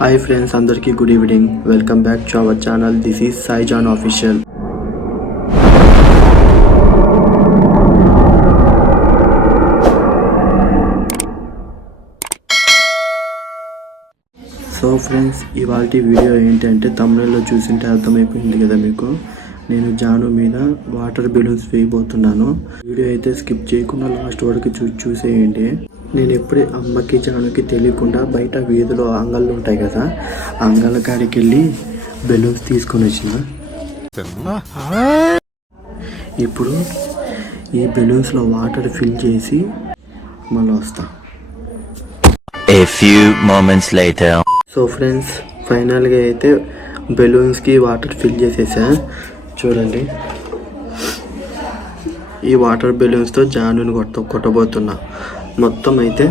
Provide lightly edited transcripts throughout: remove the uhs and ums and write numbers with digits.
Hi friends, అందరికీ good evening. Welcome back to our channel. This is Sai Jaan official. So friends, ఇవాల్టి video ఏంటంటే తమిళలో చూసింటే అర్థమైపోయింది కదా మీకు. నేను జాను మీద వాటర్ బెలూన్స్ వేయబోతున్నాను. వీడియో అయితే స్కిప్ చేయకుండా లాస్ట్ వరకు చూసేయండి. నేను ఎప్పుడే అమ్మకి జానుకి తెలియకుండా బయట వీధిలో అంగళ్ళు ఉంటాయి కదా, ఆ అంగళ్ళ కాడికి వెళ్ళి బెలూన్స్ తీసుకొని వచ్చిన. ఇప్పుడు ఈ బెలూన్స్లో వాటర్ ఫిల్ చేసి మళ్ళీ వస్తా. A few moments later. So friends, ఫైనల్గా అయితే బెలూన్స్కి వాటర్ ఫిల్ చేసేసా. చూడండి, ఈ వాటర్ బెలూన్స్తో జానుని కొట్టబోతున్నా. మొత్తం అయితే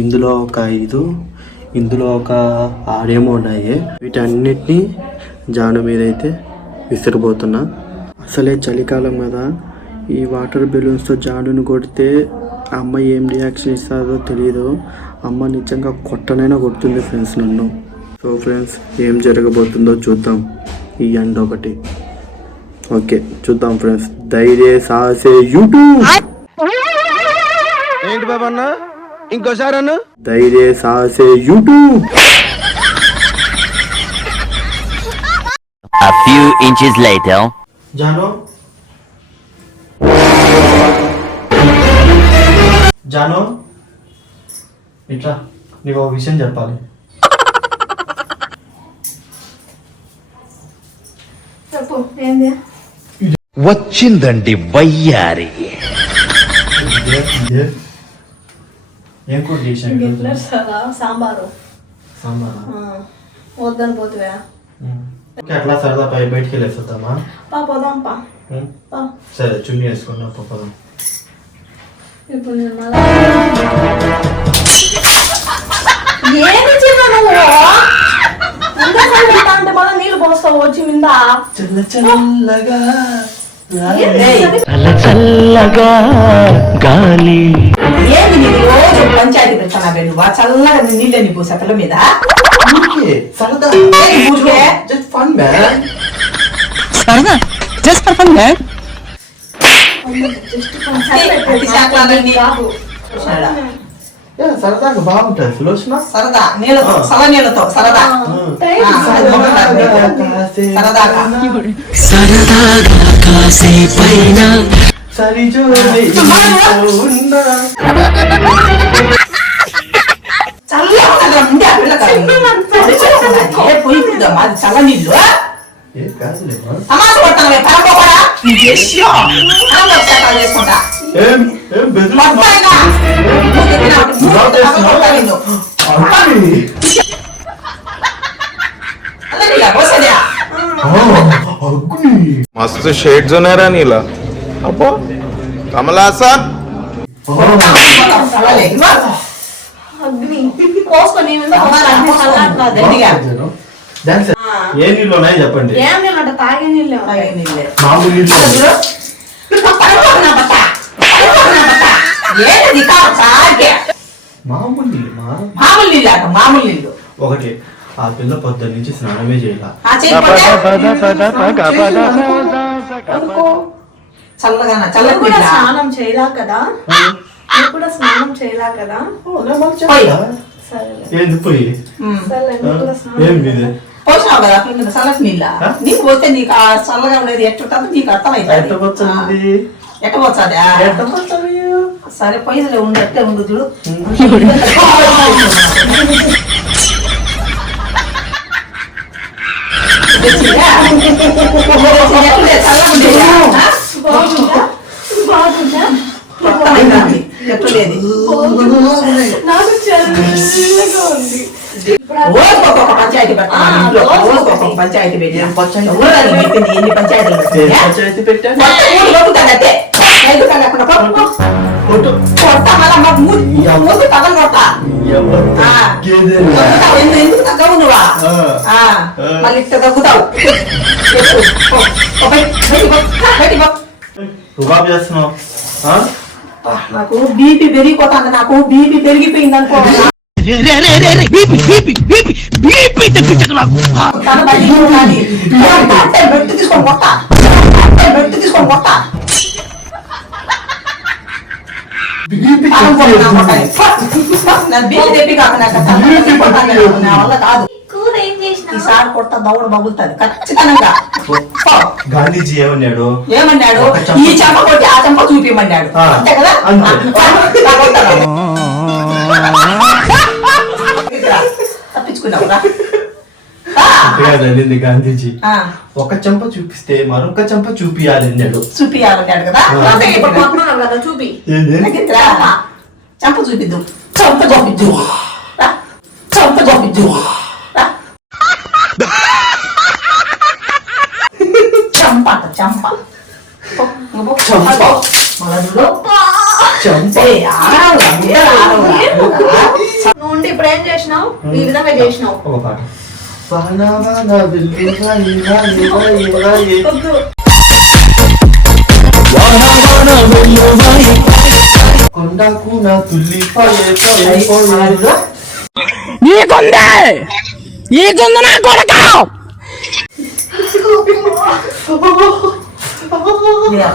ఇందులో ఒక 5, ఇందులో ఒక 6 ఏమో ఉన్నాయి. వీటన్నిటినీ జాను మీద అయితే విసిరిపోతున్నా. అసలే చలికాలం కదా, ఈ వాటర్ బెలూన్స్తో జానుని కొడితే అమ్మ ఏం రియాక్షన్ ఇస్తుందో తెలియదు. అమ్మ నిజంగా కొట్టనైనా కొడుతుంది ఫ్రెండ్స్ నన్ను. సో ఫ్రెండ్స్, ఏం జరగబోతుందో చూద్దాం ఈ ఎండ్ ఒకటి. ఓకే, చూద్దాం ఫ్రెండ్స్. ధైర్య సాహసే యూట్యూబ్. ఏంటి బాబా అన్న, ఇంకోసారి అన్న. ధైర్య సాహసే YouTube. A few inches later. Janu, Janu ఇట్లా నీకు ఒక విషయం చెప్పాలి. చెప్పు, ఏంది? వచ్చిందండి వయ్యారి. ఏం కూర చేసాను? సాంబారు. సాంబారా? వద్దని పోతువా? అట్లా సరదా బయటికి వెళ్ళేస్తుందామా? పోదాం పా. సరే, చున్నీ వేసుకున్నా పోదాం. ఇప్పుడు నేను ఏంటి అంటే మళ్ళీ నీళ్ళు పోస్తావు వచ్చి మీద. చల్లగా చల్లగా గాలి. ఏంది నీకు రోజు పంచాయతీ పెడతానా? నువ్వు చల్లగా నీళ్ళని పోసా పిల్ల మీద. సరదా, జస్ట్ ఫన్ మ్యాన్. సరదా, జస్ట్ ఫర్ ఫన్ మ్యాన్. సరదాగా బాగుంటుంది సులోచన. సరదా నీళ్ళతో, చల్ల నీళ్ళతో సరదా. సరదాగా కాసేపైనా చల్లగా ఉండే ఆ పిల్ల పోయిద్దాం. అది చల్ల నీళ్ళు సమాస కొట్టాను పరపోడా చేసుకుంటా. मस्त शेड्स होणार आहे नीला. अप्पा कमला असा అగ్ని కోసుకొని ఏ నీళ్ళు ఉన్నాయి చెప్పండి. ఏం నీళ్ళు అంటే తాగే నీళ్ళే. మామూలు నీళ్ళు. మామూలు నీళ్ళు. మామూలు నీళ్ళు అట, మామూలు నీళ్ళు. ఒకటి, ఆ పిల్ల పొద్దున్న నుంచి స్నానమే చేయాల. చల్లగా స్నానం చేయలా కదా, కూడా స్నానం చేయలా కదా. ఏంది పోయి ఏం మీద పోసినావు కదా అట్లా చల్లటి నీళ్ళ. నీకు పోతే నీకు ఆ చల్లగా ఉండేది ఎట్టుంటుందో నీకు అర్థమవుతుంది. ఎట్టవచ్చాదా? సరే పోయిలే, ఉండట్లే ఉండు చూడు. పంచాయతీ పంచాయతీ పెట్టి ఎన్ని పంచాయతీలు పెట్టాను. ఎందుకు తగ్గవు నువ్వా? మళ్ళీ ఇట్లా తగ్గుతావు. నాకు బీపీ పెరిగిపోతాను. నాకు బీపీ పెరిగిపోయింది అనుకో. తన బయటికి ఉండాలి. అంటే బెట్టు తీసుకొని కొట్టా, బెట్టు తీసుకొని కొట్టా. నా వల్ల కాదు. కూర ఏం చేసినా ఈసారి కొడతా దౌడ బగులుతుంది ఖచ్చితంగా. గాంధీజీ ఏమన్నాడు? ఏమన్నాడు? ఈ చెంప కొట్టి ఆ చెంప చూపించమన్నాడు. అంతే కదా? తప్పించుకున్నావురా. గాంధీజీ ఒక చెంప చూపిస్తే మరొక చెంప చూపియాలన్నాడు. చూపియాలన్నాడు కదా. ఇప్పుడు కొడుతున్నావు కదా చూపి. చెంప చూపిద్దు, చెంప చూపిద్దు, చెంప చూపిద్దు. చెంప చెంప నువ్వు ఉండి ఇప్పుడు ఏం చేసినావు? ఈ విధంగా చేసినావు. ఒక పాట. కొండకు నా తుల్లి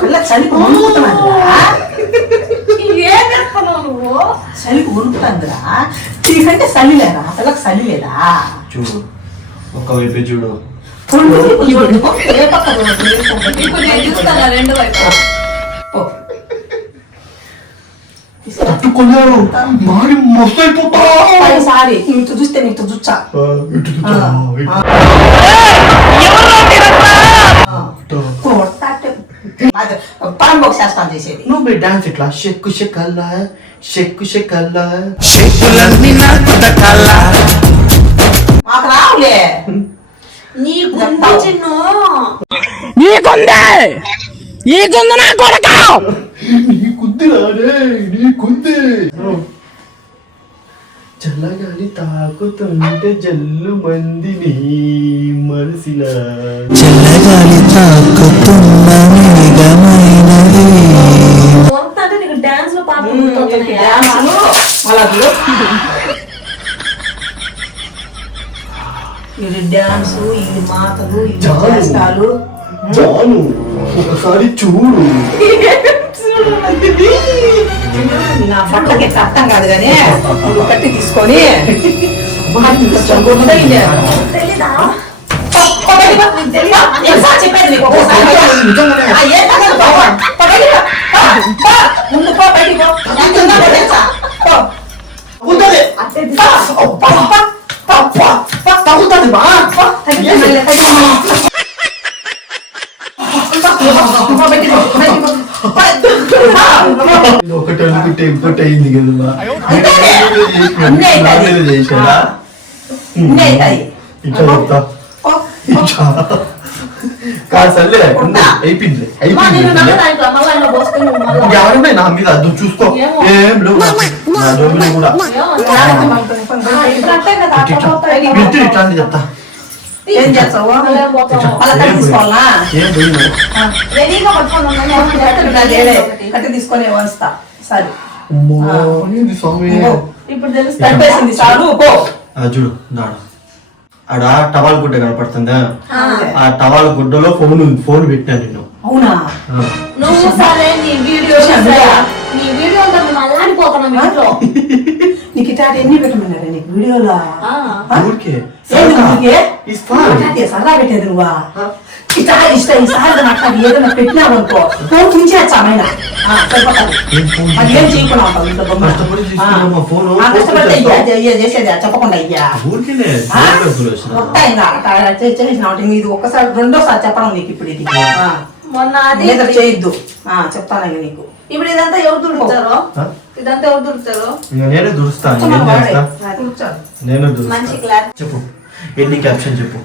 పిల్ల చలికి వణుకుతున్నాడురా. ఏం చేస్తున్నావు నువ్వు? చలికి వణుకుతుందిరా. నీకంటే చలి లేదా? పిల్లకి చలి లేదా? చూడు ఒకవైపు చూడు. ఇప్పుడు నేను చూస్తాను రెండు వైపు. తట్టుకున్నాడు మాడి మొసైపోతా. సారీ నీకు చూస్తే నీకు చూచా. పరంబోక్ శాస్త్రం చేసేది. నువ్వు మీ డాన్స్ ఇట్లా షెక్కు షెక్కల్లా షెక్కు షెక్కల్లా. మాకు రావులే. నీకుంది చిన్ను. నీకుంది రాడే నీకుంది. చల్లగాలి తాకుతుంటే జల్లు మంది నీ మనసిలా. అంటే నీకు డాన్స్ లో పాటలు గుర్తొస్తున్నాయా? ఇది డాన్స్, ఇది మాటలు, ఇది చేష్టాలు. జాను ఒకసారి చూడు. నా బట్టలకి అర్థం కాదు కానీ ఒకటి తీసుకొని తెలీదా? చెప్పేది నీకు ఒకసారి. ముందు పో, బయటికి పో. ఎంతుందో తెలుసా? పో. తగ్గుతుంది బా. ఒకటి అనుకుంటే ఇంకోటి అయింది కదా. చేసాడా ఇట్లా చెప్తా కాదు సర్లే అయిపోయింది ఎవరమే నా మీద అది చూసుకో. ఏం లేవు నా జోబులో కూడా. ఇట్లాంటి చెప్తా. ఏం చేస్తావు? తీసుకోవాలా? ఏం పోయింది రెడీగా పట్టుకొని ఉన్నాను. కట్టి తీసుకొని వస్తా. సరే స్వామి. ఇప్పుడు తెలుస్తా. కట్టేసింది చాలు పో. చూడు నాడు ఆడ టవాల్ గుడ్డ కనపడుతుందా? ఆ టవాల్ గుడ్డలో ఫోన్ పెట్టా నిన్ను. అవునా? నువ్వు సరే నీ వీడియో మళ్ళాడిపోతున్నావు ఇంట్లో. నీకు ఇట్లాంటి ఎన్ని పెట్టమన్నారా నీకు వీడియోలో? ఊరికే సరదా పెట్టేది నువ్వా? ఇట్లా ఇష్టం ఈసారి అట్లా ఏదైనా పెట్టినావు అనుకో ఫోన్ తీసేచ్చామైనా సరిపోతుంది. అది ఏం చేయకుండా ఉంటావు ఇంట్లో బొమ్మ. కష్టపడితే చేసేది చెప్పకుండా అయ్యా చేసిన ఇది ఒక్కసారి రెండోసారి చెప్పడం నీకు ఇప్పుడు ఇది మొన్న అది చేయొద్దు. చెప్తాను నీకు. ఇప్పుడు ఇదంతా ఎవరు దుడుతారో? ఇదంతా ఎవరు దుడుతారో? నేనే దుడుస్తాను. నేను మంచి క్లాస్. చెప్పు ఎన్ని క్యాప్షన్ చెప్పు.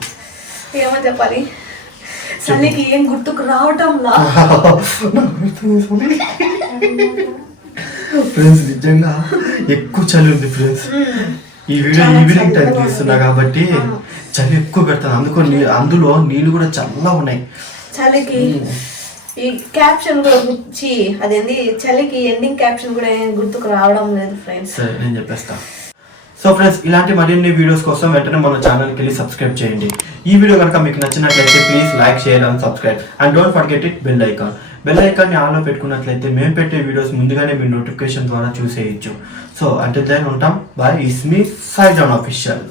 ఏమో చెప్పాలి? సన్నీకి ఏం గుర్తుకు రావటంలా. ఫ్రెండ్స్ నిజంగా ఎక్కువ చలి ఉంది ఫ్రెండ్స్. ఈ వీడియో ఈవినింగ్ టైం తీస్తున్నా కాబట్టి చలి ఎక్కువ పెడతాను. అందులో నీళ్ళు కూడా చల్లగా ఉన్నాయి. చలికి ఈ క్యాప్షన్ కూడా గుర్చి అదేంది చలికి ఎండింగ్ క్యాప్షన్ కూడా ఏం గుర్తుకు రావడం లేదు ఫ్రెండ్స్. సరే నేను చెప్పేస్తా. సో ఫ్రెండ్స్, ఇలాంటి మరిన్ని వీడియోస్ కోసం వెంటనే మన ఛానల్కి వెళ్ళి సబ్స్క్రైబ్ చేయండి. ఈ వీడియో కనుక మీకు నచ్చినట్లయితే please like, share and subscribe and don't forget it bell icon. Bell ఐకాన్ని ఆన్లో పెట్టుకున్నట్లయితే మేము పెట్టే వీడియోస్ ముందుగానే మీ నోటిఫికేషన్ ద్వారా చూసేయచ్చు. సో అంటే దెన్ ఉంటాం. Bye. It's me Saijan official.